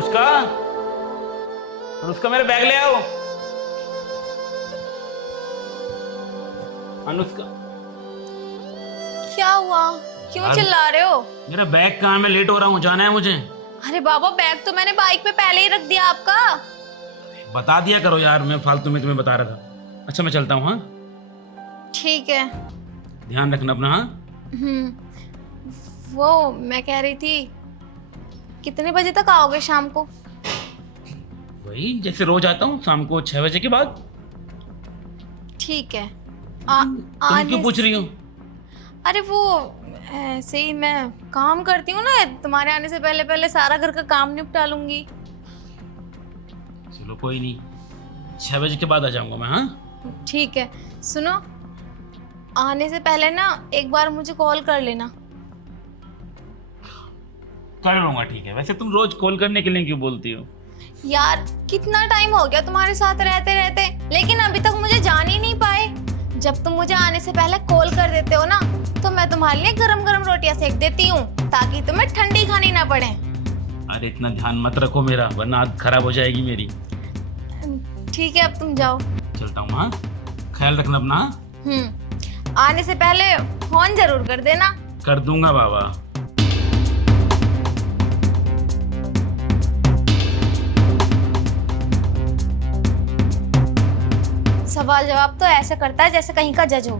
अनुष्का, अनुष्का मेरा बैग ले आओ। अनुष्का, क्या हुआ? क्यों चिल्ला रहे हो? मेरा बैग कहाँ है? मैं लेट हो रहा हूँ, जाना है मुझे। अरे बाबा, बैग तो मैंने बाइक पे पहले ही रख दिया आपका। बता दिया करो यार, मैं फालतू में तुम्हें बता रहा था। अच्छा मैं चलता हूँ। हाँ ठीक है। ध्यान रखना अपना। हाँ वो मैं कह रही थी, कितने बजे तक आओगे शाम को? वही जैसे रोज आता हूँ, शाम को 6 बजे के बाद। ठीक है। तुम क्यों पूछ रही हो? अरे वो ऐसे ही, मैं काम करती हूँ ना, तुम्हारे आने से पहले पहले सारा घर का काम निपटा लूंगी। चलो कोई नहीं, 6 बजे के बाद आ जाऊंगा मैं। हाँ ठीक है। सुनो, आने से पहले ना एक बार मुझे कॉल कर लेना। कर लूंगा, ठीक है। वैसे तुम रोज कॉल करने के लिए क्यों बोलती हो? यार कितना टाइम हो गया तुम्हारे साथ रहते रहते, लेकिन अभी तक मुझे जान ही नहीं पाए। जब तुम मुझे आने से पहले कॉल कर देते हो ना, तो मैं तुम्हारे लिए गरम गरम रोटियां सेक देती हूँ, ताकि तुम्हें ठंडी खानी ना पड़े। अरे इतना ध्यान मत रखो मेरा, वरना आदत खराब हो जाएगी मेरी। ठीक है, अब तुम जाओ। चलता हूँ। हाँ ख्याल रखना अपना। आने से पहले फोन जरूर कर देना। कर दूंगा बाबा। सवाल जवाब तो ऐसे करता है जैसे कहीं का जज हो।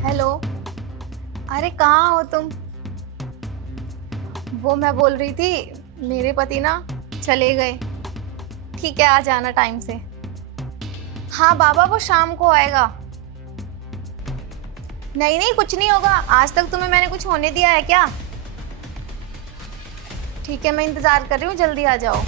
हेलो, अरे कहाँ हो तुम? वो मैं बोल रही थी, मेरे पति ना चले गए। ठीक है, आ जाना टाइम से। हाँ बाबा, वो शाम को आएगा। नहीं नहीं, कुछ नहीं होगा। आज तक तुम्हें मैंने कुछ होने दिया है क्या? ठीक है, मैं इंतजार कर रही हूँ, जल्दी आ जाओ।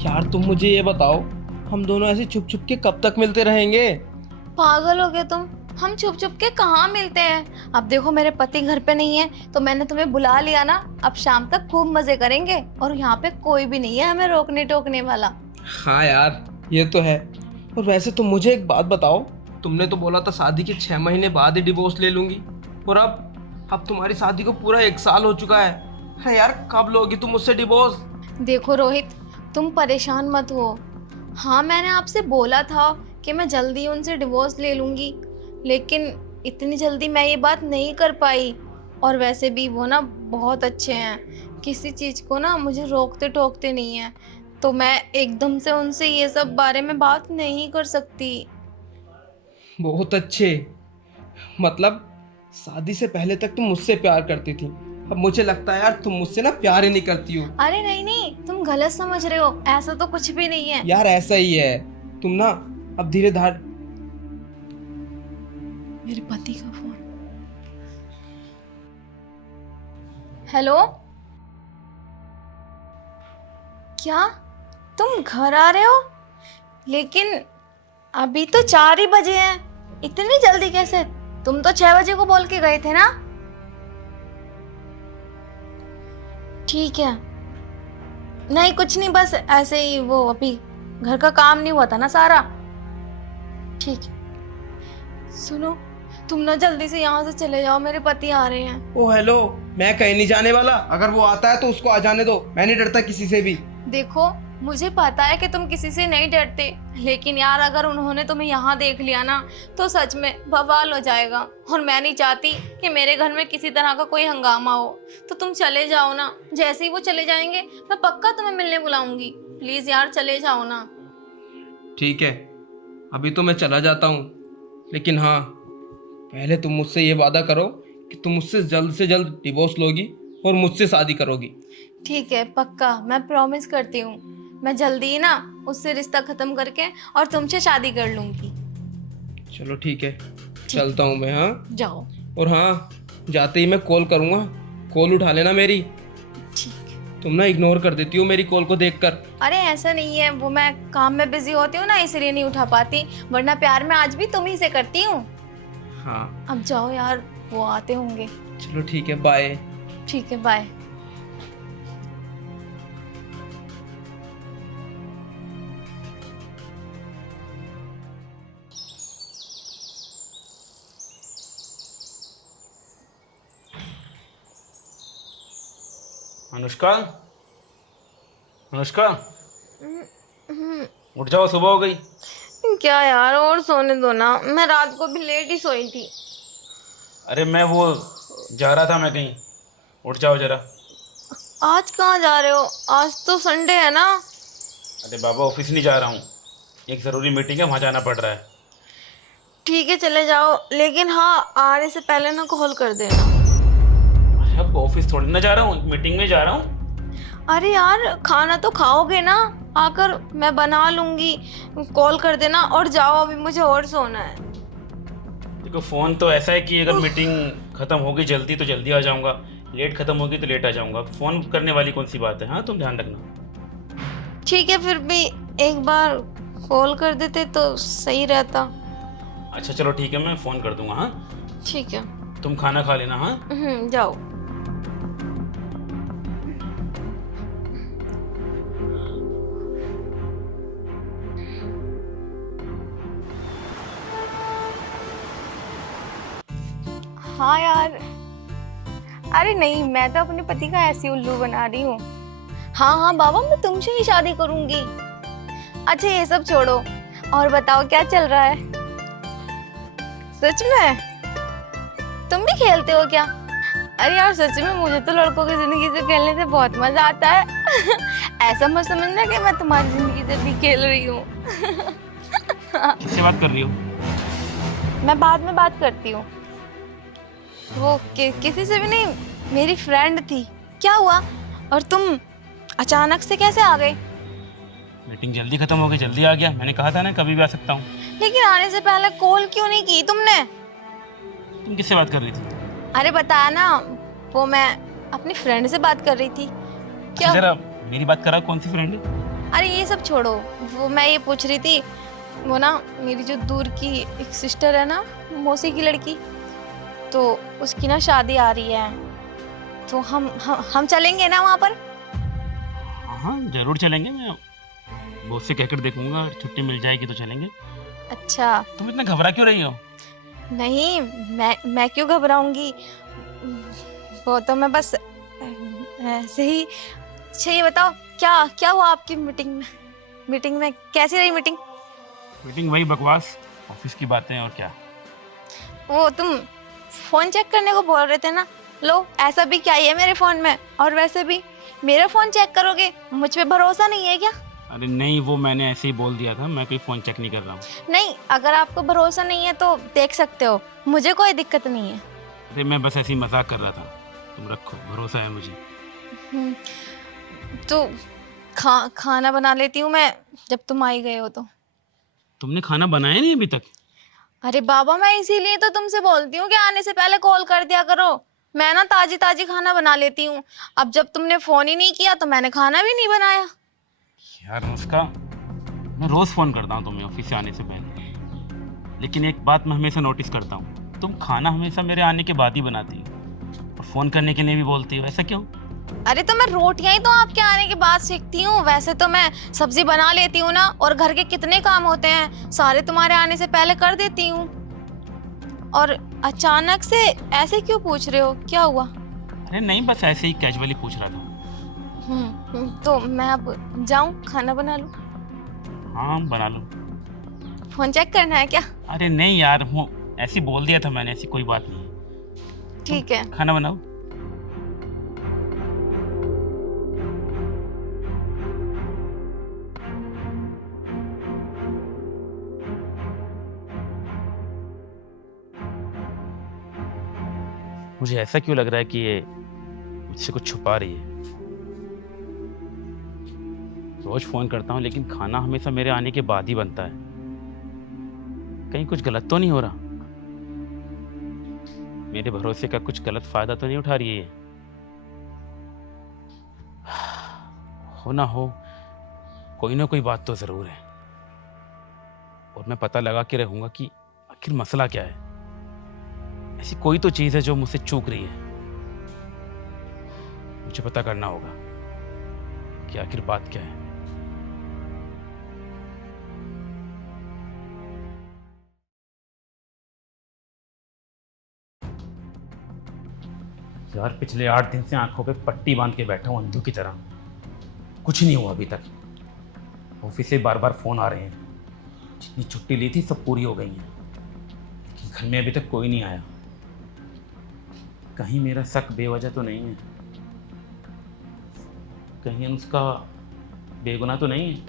यार तुम मुझे ये बताओ, हम दोनों ऐसे छुप छुप के कब तक मिलते रहेंगे? पागल हो गए तुम? हम छुप छुप के कहाँ मिलते हैं? अब देखो, मेरे पति घर पे नहीं है, तो मैंने तुम्हें बुला लिया ना। अब शाम तक खूब मजे करेंगे, और यहाँ पे कोई भी नहीं है हमें रोकने टोकने वाला। हाँ यार, ये तो है। और वैसे तुम मुझे एक बात बताओ, तुमने तो बोला था शादी के 6 महीने बाद ही डिवोर्स ले लूंगी, और अब तुम्हारी शादी को पूरा 1 साल हो चुका है। अरे यार, कब लोगी तुम मुझसे डिवोर्स? देखो रोहित, तुम परेशान मत हो। हाँ, मैंने आपसे बोला था कि मैं जल्दी उनसे डिवोर्स ले लूंगी, लेकिन इतनी जल्दी मैं ये बात नहीं कर पाई। और वैसे भी वो ना बहुत अच्छे हैं, किसी चीज़ को ना मुझे रोकते टोकते नहीं है, तो मैं एकदम से उनसे ये सब बारे में बात नहीं कर सकती। बहुत अच्छे। मतलब शादी से पहले तक तुम मुझसे प्यार करती थी, अब मुझे लगता है यार तुम मुझसे ना प्यार ही नहीं करती हो। अरे नहीं नहीं, तुम गलत समझ रहे हो, ऐसा तो कुछ भी नहीं है। यार ऐसा ही है। तुम ना अब धीरे धार। मेरे पति का फोन। हेलो, क्या तुम घर आ रहे हो? लेकिन अभी तो 4 ही बजे हैं, इतनी जल्दी कैसे? तुम तो 6 बजे को बोल के गए थे ना। ठीक है। नहीं कुछ नहीं, बस ऐसे ही, वो अभी घर का काम नहीं हुआ था ना सारा। ठीक है। सुनो, तुम ना जल्दी से यहाँ से चले जाओ, मेरे पति आ रहे हैं। ओ हेलो, मैं कहीं नहीं जाने वाला। अगर वो आता है तो उसको आ जाने दो, मैं नहीं डरता किसी से भी। देखो, मुझे पता है कि तुम किसी से नहीं डरते, लेकिन यार अगर उन्होंने तुम्हें यहाँ देख लिया ना, तो सच में बवाल हो जाएगा, और मैं नहीं चाहती कि मेरे घर में किसी तरह का कोई हंगामा हो। तो तुम चले जाओ ना, जैसे ही वो चले जाएंगे मैं पक्का तुम्हें मिलने बुलाऊंगी। प्लीज यार चले जाओ ना। ठीक है, अभी तो मैं चला जाता हूँ, लेकिन हाँ, पहले तुम मुझसे ये वादा करो कि तुम मुझसे जल्द से जल्द डिवोर्स लोगी और मुझसे शादी करोगी। ठीक है, पक्का, मैं प्रॉमिस करती हूँ। मैं जल्दी ही ना उससे रिश्ता खत्म करके और तुमसे शादी कर लूंगी। चलो ठीक है, चलता हूँ मैं। हाँ जाओ। और हाँ, जाते ही मैं कॉल करूँगा, कॉल उठा लेना मेरी। ठीक। तुम ना इग्नोर कर देती हो मेरी कॉल को देखकर। अरे ऐसा नहीं है, वो मैं काम में बिजी होती हूँ ना, इसलिए नहीं उठा पाती, वरना प्यार में आज भी तुम ही से करती हूँ। हाँ अब जाओ यार, वो आते होंगे। चलो ठीक है, बाय। ठीक है, बाय। अनुष्का, अनुष्का, उठ जाओ, सुबह हो गई। क्या यार, और सोने दो ना, मैं रात को भी लेट ही सोई थी। अरे मैं वो जा रहा था मैं कहीं, उठ जाओ जरा। आज कहाँ जा रहे हो? आज तो संडे है ना। अरे बाबा, ऑफिस नहीं जा रहा हूँ, एक ज़रूरी मीटिंग है, वहाँ जाना पड़ रहा है। ठीक है, चले जाओ, लेकिन हाँ, आने से पहले ना कॉल कर देना। अरे अब ऑफिस थोड़ी ना जा रहा हूँ, मीटिंग में जा रहा हूँ। अरे यार, खाना तो खाओगे ना, आकर मैं बना लूंगी, कॉल कर देना और जाओ, अभी मुझे और सोना है। देखो, फ़ोन तो ऐसा है कि अगर मीटिंग ख़त्म होगी जल्दी तो जल्दी आ जाऊँगा, लेट ख़त्म होगी तो लेट आ जाऊँगा। फ़ोन करने वाली कौन सी बात है? हाँ, तुम ध्यान रखना। ठीक है, फिर भी एक बार कॉल कर देते तो सही रहता। अच्छा चलो ठीक है, मैं फ़ोन कर दूँगा। हाँ, ठीक है। तुम खाना खा लेना। हाँ, जाओ। हाँ यार, अरे नहीं, मैं तो अपने पति का ऐसी उल्लू बना रही हूँ। हाँ हाँ बाबा, मैं तुमसे ही शादी करूंगी। अच्छा ये सब छोड़ो, और बताओ क्या चल रहा है? सच में तुम भी खेलते हो क्या? अरे यार सच में, मुझे तो लड़कों की जिंदगी से खेलने से बहुत मजा आता है। ऐसा मत समझना कि मैं तुम्हारी जिंदगी से भी खेल रही हूँ। किससे बात कर रही हो? मैं बाद में बात करती हूँ। वो किसी से भी नहीं, मेरी फ्रेंड थी। क्या हुआ? और तुम अचानक से कैसे आ गए? मीटिंग जल्दी ख़त्म हो गई, जल्दी आ गया। मैंने कहा था ना कभी भी आ सकता हूँ। लेकिन आने से पहले कॉल क्यों नहीं की तुमने? तुम किससे बात कर रही थी? अरे बताया ना, वो मैं अपनी फ्रेंड से बात कर रही थी। क्या? जरा मेरी बात करा, कौन सी फ्रेंड है? अरे ये सब छोड़ो, वो मैं ये पूछ रही थी, वो ना मेरी जो दूर की एक सिस्टर है ना, मौसी की लड़की, तो उसकी ना शादी आ रही है, तो हम चलेंगे ना वहाँ पर? हाँ जरूर चलेंगे। मैं बॉस से कहकर देखूंगा, छुट्टी मिल जाएगी तो चलेंगे। अच्छा। तुम इतना घबरा क्यों रही हो? नहीं, मैं क्यों घबराऊंगी, वो तो मैं बस ऐसे ही। अच्छा ये बताओ, क्या क्या हुआ आपकी मीटिंग में कैसी रही मीटिंग? मीटिंग वही बकवास, ऑफिस की बातें और क्या। वो तुम फोन चेक करने को बोल रहे थे ना, लो ऐसा भी क्या ही है मेरे फोन में, और वैसे भी मेरा फोन चेक करोगे? मुझ पे भरोसा नहीं है क्या? अरे नहीं, वो मैंने ऐसे ही बोल दिया था, मैं कोई फ़ोन चेक नहीं कर रहा हूँ। नहीं, अगर आपको भरोसा नहीं है तो देख सकते हो, मुझे कोई दिक्कत नहीं है। अरे मैं बस ऐसे ही मजाक कर रहा था, तुम रखो, भरोसा है मुझे। हम्म, तो खाना बना लेती हूँ मैं, जब तुम आ ही गए हो तो। तुमने खाना बनाया नहीं अभी तक? अरे बाबा, मैं इसीलिए तो तुमसे बोलती हूँ कि आने से पहले कॉल कर दिया करो। मैं ना ताजी ताजी खाना बना लेती हूँ। अब जब तुमने फोन ही नहीं किया तो मैंने खाना भी नहीं बनाया। यार उसका, मैं रोज़ फ़ोन करता हूँ तुम्हें ऑफिस से आने से पहले, लेकिन एक बात मैं हमेशा नोटिस करता हूँ, तुम खाना हमेशा मेरे आने के बाद ही बनाती हो और फ़ोन करने के लिए भी बोलती हो। ऐसा क्यों? अरे तो मैं रोटियां ही तो आपके आने के बाद सीखती हूँ, वैसे तो मैं सब्जी बना लेती हूँ ना, और घर के कितने काम होते हैं सारे तुम्हारे आने से पहले कर देती हूँ। और अचानक से ऐसे क्यों पूछ रहे हो, क्या हुआ? अरे नहीं, बस ऐसे ही कैजुअली पूछ रहा था। तो मैं अब जाऊँ, खाना बना लूँ? हाँ बना लो। फोन चेक करना है क्या? अरे नहीं यार, वो ऐसे ही बोल दिया था मैंने, ऐसी कोई बात नहीं। ठीक है। खाना बनाओ। मुझे ऐसा क्यों लग रहा है कि ये मुझसे कुछ छुपा रही है। रोज फोन करता हूँ लेकिन खाना हमेशा मेरे आने के बाद ही बनता है। कहीं कुछ गलत तो नहीं हो रहा? मेरे भरोसे का कुछ गलत फायदा तो नहीं उठा रही है ये? हो ना हो, कोई ना कोई बात तो जरूर है, और मैं पता लगा के रहूंगा कि आखिर मसला क्या है। ऐसी कोई तो चीज़ है जो मुझसे चूक रही है। मुझे पता करना होगा कि आखिर बात क्या है। यार पिछले 8 दिन से आंखों पे पट्टी बांध के बैठा हूँ अंधों की तरह, कुछ नहीं हुआ अभी तक। ऑफिस से बार बार फ़ोन आ रहे हैं, जितनी छुट्टी ली थी सब पूरी हो गई हैं, लेकिन घर में अभी तक कोई नहीं आया। कहीं मेरा शक बेवजह तो नहीं है, कहीं अनुष्का बेगुनाह तो नहीं है।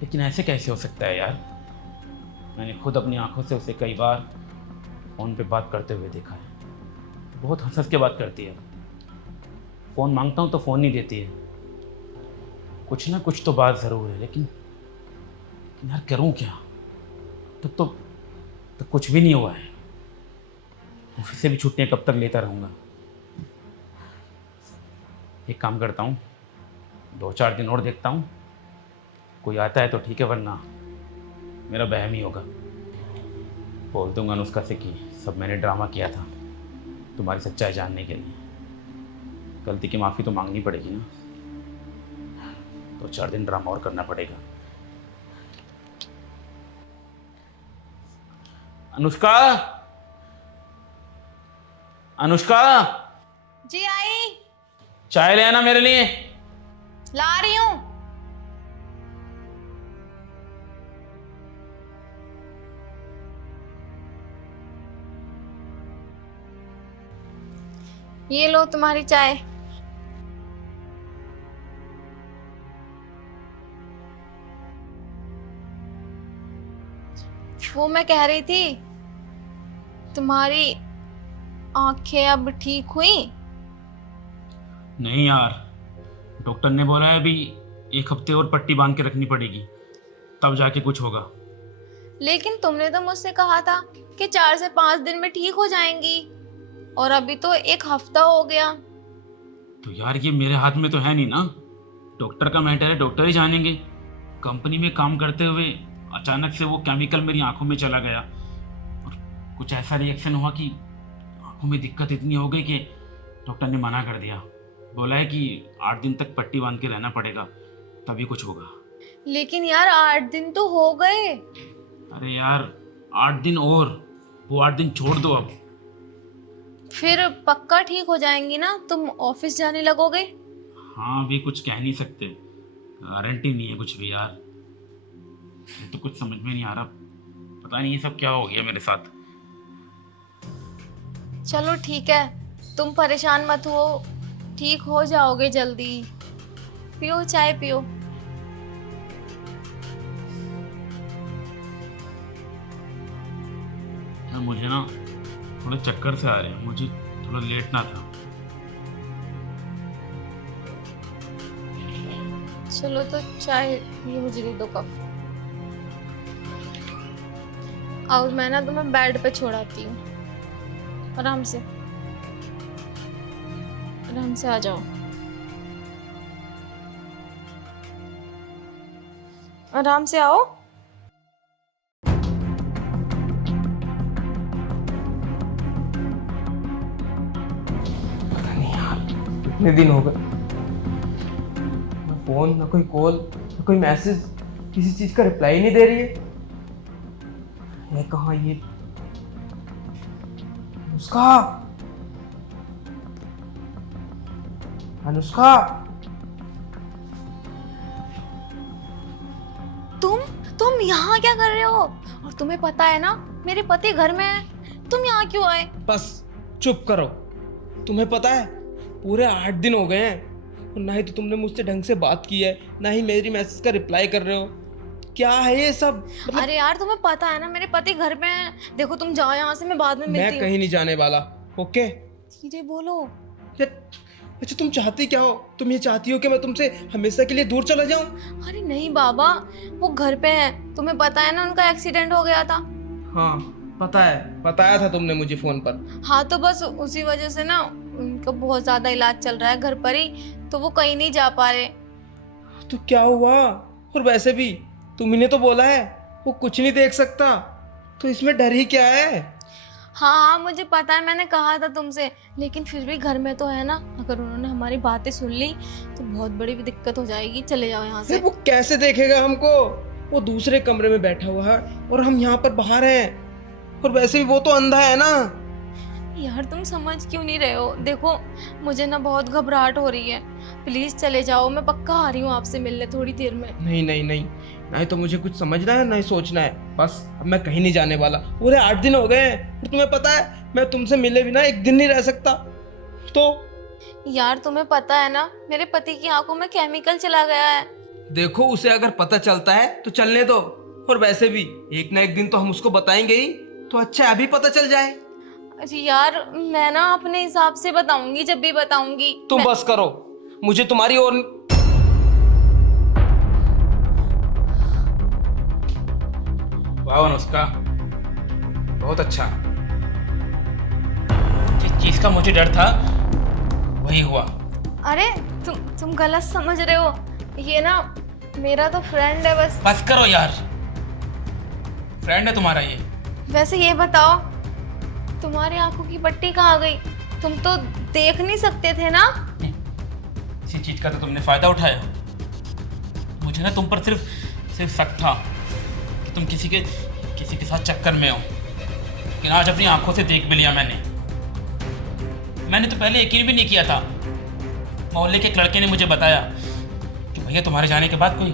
लेकिन ऐसे कैसे हो सकता है यार? मैंने खुद अपनी आंखों से उसे कई बार फ़ोन पे बात करते हुए देखा है। बहुत हंस हंस के बात करती है। फ़ोन मांगता हूँ तो फ़ोन नहीं देती है। कुछ ना कुछ तो बात ज़रूर है, लेकिन यार करूँ क्या? तो कुछ भी नहीं हुआ है। ऑफिस से भी छुट्टियाँ कब तक लेता रहूँगा? एक काम करता हूँ, 2-4 दिन और देखता हूँ, कोई आता है तो ठीक है, वरना मेरा बहम ही होगा। बोल दूंगा अनुष्का से कि सब मैंने ड्रामा किया था तुम्हारी सच्चाई जानने के लिए। गलती की माफ़ी तो मांगनी पड़ेगी ना, 2-4 दिन ड्रामा और करना पड़ेगा। अनुष्का, अनुष्का, जी आई, चाय ले आना मेरे लिए। ला रही हूँ। ये लो तुम्हारी चाय। वो मैं कह रही थी, तुम्हारी आंखें अब ठीक हुई? नहीं यार, डॉक्टर ने बोला है अभी 1 हफ्ते और पट्टी बांध के रखनी पड़ेगी, तब जाके कुछ होगा। लेकिन तुमने तो मुझसे कहा था कि 4 से 5 दिन में ठीक हो जाएंगी, और अभी तो 1 हफ्ता हो गया। तो यार ये मेरे हाथ में तो है नहीं ना, डॉक्टर का मैटर है, डॉक्टर ही जानेंगे। कंपनी में काम करते हुए अचानक से वो केमिकल मेरी आंखों में चला गया और कुछ ऐसा रिएक्शन हुआ कि आंखों में दिक्कत इतनी हो गई कि डॉक्टर ने मना कर दिया। बोला है कि 8 दिन तक पट्टी बांध के रहना पड़ेगा, तभी कुछ होगा। लेकिन यार 8 दिन तो हो गए। अरे यार 8 दिन और, वो 8 दिन छोड़ दो अब। फिर पक्का ठीक हो जाएंगी ना? तुम ऑफिस जाने लगोगे? हाँ, अभी कुछ कह नहीं सकते, गारंटी नहीं है कुछ भी यार। ये तो कुछ समझ में नहीं आ रहा, पता नहीं ये सब क्या हो गया मेरे साथ। चलो ठीक है, तुम परेशान मत हो, ठीक हो जाओगे जल्दी। पियो चाय पियो। यार मुझे ना थोड़े चक्कर से आ रहे हैं, मुझे थोड़ा लेटना था। चलो तो चाय ये मुझे दे दो कप। और मैं ना तुम्हें बेड पे छोड़ाती हूँ, आराम से आ जाओ, आराम से आओ। पता नहीं यार, कितने दिन हो गए, ना फोन, ना कोई कॉल, ना कोई मैसेज, किसी चीज का रिप्लाई नहीं दे रही है। कहाँ ये अनुष्का? अनुष्का, तुम यहाँ क्या कर रहे हो? और तुम्हें पता है ना मेरे पति घर में है, तुम यहाँ क्यों आए? बस चुप करो। तुम्हें पता है पूरे 8 दिन हो गए हैं और ना ही तो तुमने मुझसे ढंग से बात की है, ना ही मेरी मैसेज का रिप्लाई कर रहे हो। क्या है ये सब? अरे यार तुम्हें पता है ना मेरे पति घर में है। देखो तुम जाओ यहाँ से, मैं बाद में मिलती मैं हूँ। कहीं नहीं जाने वाला, ओके? धीरे बोलो। अच्छा तुम चाहती क्या हो? तुम ये चाहती हो कि मैं तुमसे हमेशा के लिए दूर चला जाऊं? अरे नहीं बाबा, वो घर पे है, तुम्हें पता है ना उनका एक्सीडेंट हो गया था। हाँ पता है, बताया था तुमने मुझे फोन पर। हाँ तो बस उसी वजह से ना उनका बहुत ज्यादा इलाज चल रहा है घर पर ही, तो वो कहीं नहीं जा पा रहे। तो क्या हुआ? और वैसे भी तुम्ही ने तो बोला है वो कुछ नहीं देख सकता, तो इसमें डर ही क्या है? हाँ हाँ मुझे पता है, मैंने कहा था तुमसे, लेकिन फिर भी घर में तो है ना, अगर उन्होंने हमारी बातें सुन ली तो बहुत बड़ी भी दिक्कत हो जाएगी। चले जाओ यहाँ से। फिर वो कैसे देखेगा हमको? वो दूसरे कमरे में बैठा हुआ है और हम यहाँ पर बाहर हैं, और वैसे भी वो तो अंधा है ना। यार तुम समझ क्यों नहीं रहे हो? देखो मुझे ना बहुत घबराहट हो रही है, प्लीज चले जाओ, मैं पक्का आ रही हूँ आपसे मिलने थोड़ी देर में। नहीं नहीं नहीं, नहीं तो मुझे कुछ समझना है, नहीं सोचना है, बस अब मैं कहीं नहीं जाने वाला। पूरे 8 दिन हो गए हैं, और तुम्हें पता है मैं तुमसे मिले बिना एक दिन नहीं रह सकता। तो यार तुम्हें पता है ना, मेरे पति की आंखों में केमिकल चला गया है। देखो, उसे अगर पता चलता है तो चलने दो, और वैसे भी एक ना एक दिन तो हम उसको बताएंगे ही, तो अच्छा है अभी पता चल जाए। अरे यार मैं ना अपने हिसाब से बताऊंगी, जब भी बताऊंगी। तुम बस करो, मुझे तुम्हारी और वाह अनुष्का, बहुत अच्छा। जिस चीज का मुझे डर था वही हुआ। अरे तुम गलत समझ रहे हो, ये ना मेरा तो फ्रेंड है बस। बस करो यार, फ्रेंड है तुम्हारा ये। वैसे ये बताओ, तुम्हारी आंखों की पट्टी कहाँ गई? तुम तो देख नहीं सकते थे ना? इसी चीज का तो तुमने फायदा उठाया। मुझे ना तुम पर सिर्फ सिर्फ शक था कि तुम किसी के साथ चक्कर में हो, लेकिन आज अपनी आंखों से देख भी लिया मैंने तो पहले यकीन भी नहीं किया था। मोहल्ले के एक लड़के ने मुझे बताया कि भैया तुम्हारे जाने के बाद कोई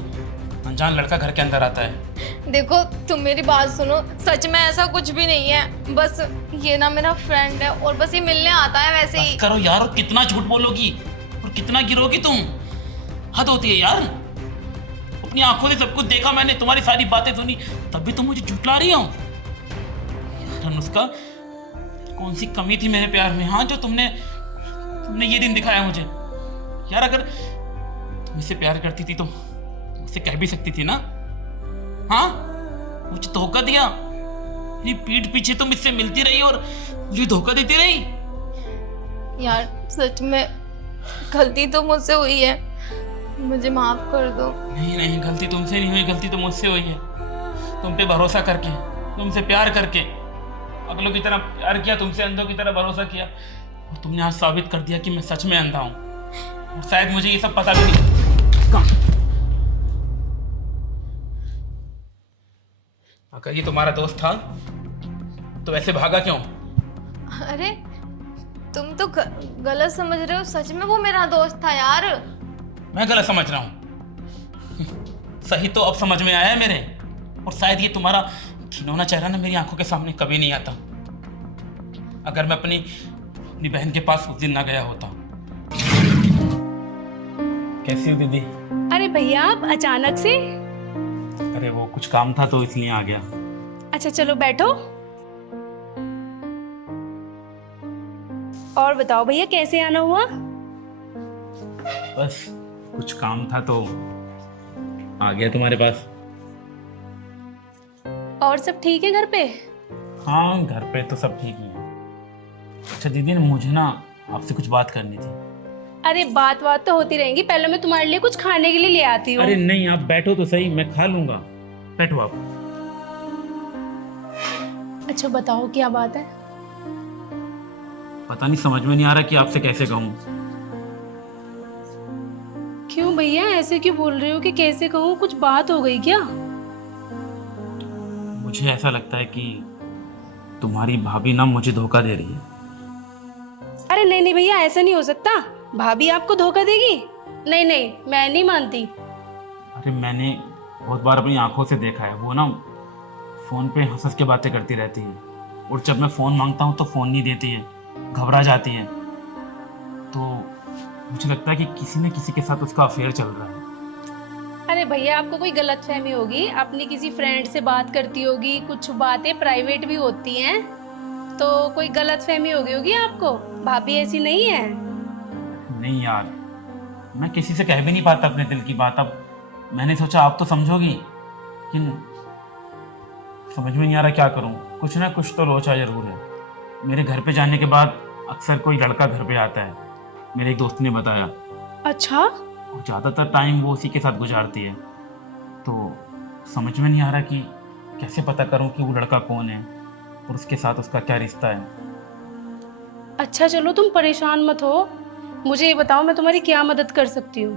अनजान लड़का घर के अंदर आता है। देखो तुम मेरी बात सुनो, सच में ऐसा कुछ भी नहीं है, बस ये ना मेरा फ्रेंड है और बस ये मिलने आता है वैसे ही। बस करो यार, और कितना झूठ बोलोगी और कितना गिरोगी तुम? हद होती है यार। अपनी आंखों से सब कुछ देखा मैंने, तुम्हारी सारी बातें सुनी, तब भी तुम मुझे झुठला रही हो। यार अनुष्का, कौन सी कमी थी मेरे प्यार में, हाँ, जो तुमने ये दिन दिखाया मुझे। यार अगर तुम मुझसे प्यार करती थी तो मुझसे कह भी सकती थी ना। हाँ, मुझे धोखा दिया, मेरी पीठ पीछे तुम इससे मिलती रही और मुझे धोखा देती रही। यार सच में गलती तो मुझसे हुई है, मुझे माफ कर दो। नहीं नहीं, गलती तुमसे नहीं हुई, गलती तो मुझसे हुई है। तुम पे भरोसा करके, तुमसे प्यार करके, अगलों की तरह प्यार किया, तुमसे अंधों की तरह भरोसा किया, और तुमने आज साबित कर दिया कि मैं सच में अंधा हूं। और शायद मुझे ये सब पता भी नहीं। अगर ये तुम्हारा दोस्त था तो ऐसे भागा क्यों? अरे तुम तो गलत समझ रहे हो, सच में वो मेरा दोस्त था यार। मैं गलत समझ रहा हूँ? सही तो अब समझ में आया है मेरे। और शायद ये तुम्हारा खिलौना चेहरा ना मेरी आंखों के सामने कभी नहीं आता, अगर मैं अपनी बहन के पास उस दिन ना गया होता। कैसी हो दीदी? अरे भैया आप अचानक से? अरे वो कुछ काम था तो इसलिए आ गया। अच्छा चलो बैठो। और बताओ भैया कैसे आना हुआ? बस कुछ काम था तो आ गया तुम्हारे पास। और सब ठीक है घर पे? हाँ, घर पे तो सब ठीक ही है। अच्छा दीदी, मुझे ना आपसे कुछ बात करनी थी। अरे बात तो होती रहेंगी, पहले मैं तुम्हारे लिए कुछ खाने के लिए ले आती हूँ। अरे नहीं, आप बैठो तो सही, मैं खा लूंगा। बैठो आप। अच्छा बताओ क्या बात है? पता नहीं, समझ में नहीं आ रहा कि आपसे कैसे कहूँ। क्यों भैया ऐसे क्यों बोल रहे हो कि कैसे कहूँ? कुछ बात हो गई क्या? मुझे ऐसा लगता है कि तुम्हारी भाभी ना मुझे धोखा दे रही है। अरे नहीं नहीं भैया, ऐसा नहीं हो सकता। भाभी आपको धोखा देगी? नहीं नहीं, मैं नहीं मानती। अरे मैंने बहुत बार अपनी आंखों से देखा है, वो ना फ़ोन पे हंस के बातें करती रहती है, और जब मैं फ़ोन मांगता हूँ तो फ़ोन नहीं देती है, घबरा जाती है। तो मुझे लगता है कि किसी न किसी के साथ उसका अफेयर चल रहा है। अरे भैया आपको कोई गलतफहमी होगी, अपनी किसी फ्रेंड से बात करती होगी, कुछ बातें प्राइवेट भी होती हैं, तो कोई गलतफहमी होगी आपको। भाभी ऐसी नहीं है। नहीं यार, मैं किसी से कह भी नहीं पाता अपने दिल की बात। अब मैंने सोचा आप तो समझोगी, लेकिन समझ में नहीं आ रहा क्या करूं। कुछ ना कुछ तो लोचा जरूर है। मेरे घर पे जाने के बाद अक्सर कोई लड़का घर पे आता है, मेरे एक दोस्त ने बताया। अच्छा? और ज़्यादातर टाइम वो उसी के साथ गुजारती है। तो समझ में नहीं आ रहा कि कैसे पता करूं कि वो लड़का कौन है, और उसके साथ उसका क्या रिश्ता है। अच्छा चलो तुम परेशान मत हो, मुझे ये बताओ मैं तुम्हारी क्या मदद कर सकती हूँ।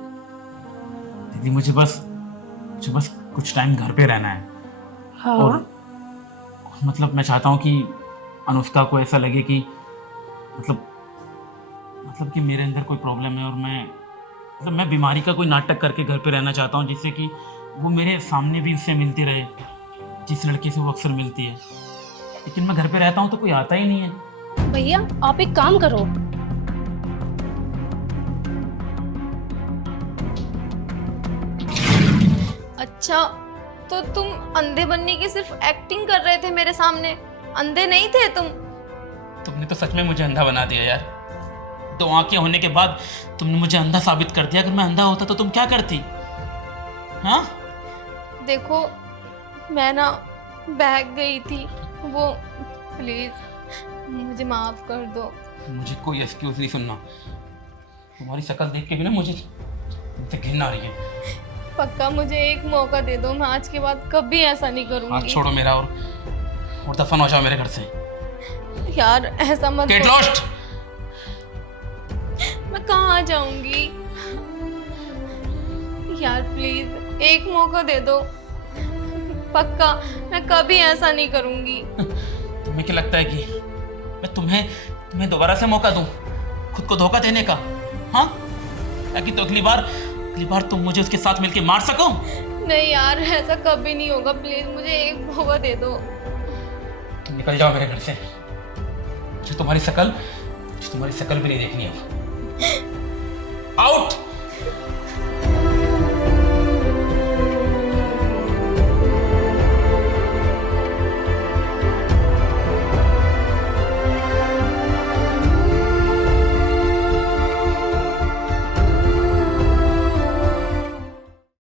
दीदी मुझे बस कुछ टाइम घर पे रहना है। हाँ और मतलब मैं चाहता हूँ कि अनुष्का को ऐसा लगे कि मतलब कि मेरे अंदर कोई प्रॉब्लम है, और मैं बीमारी का कोई नाटक करके घर पे रहना चाहता हूँ, जिससे कि वो मेरे सामने भी उससे मिलती रहे जिस लड़की से वो अक्सर मिलती है। लेकिन मैं घर पे रहता हूँ तो कोई आता ही नहीं है। भैया आप एक काम करो, अच्छा, तो तुम अंधे बनने की सिर्फ एक्टिंग कर रहे थे मेरे सामने, अंधे नहीं थे तुम। तुमने तो सच में मुझे अंधा बना दिया यार। 2 आंखें होने के बाद तुमने मुझे अंधा साबित कर दिया। अगर मैं अंधा होता तो तुम क्या करती? हाँ, देखो मैं ना बहक गई थी, वो प्लीज मुझे माफ कर दो। मुझे कोई एक्सक्यूज नहीं सुनना। तुम्हारी शक्ल देख के भी ना मुझे घिन आ रही है। पक्का मुझे एक मौका दे दो, मैं आज के बाद कभी ऐसा नहीं हाथ करूंगी। छोड़ो मेरा और दफन हो जाओ मेरे घर से। यार ऐसा मत गेट बोलो। लॉस्ट। मैं कहाँ जाऊंगी? यार प्लीज एक मौका दे दो, पक्का मैं कभी ऐसा नहीं करूंगी। तुम्हें क्या लगता है कि मैं तुम्हें दोबारा से मौका दूं खुद को धोखा देने का? हाँ, ताकि तो अगली बार तुम मुझे उसके साथ मिलके मार सको। नहीं यार ऐसा कभी नहीं होगा, प्लीज मुझे एक मौका दे दो। तुम निकल जाओ मेरे घर से। मुझे तुम्हारी शक्ल भी नहीं देखनी है। आउट।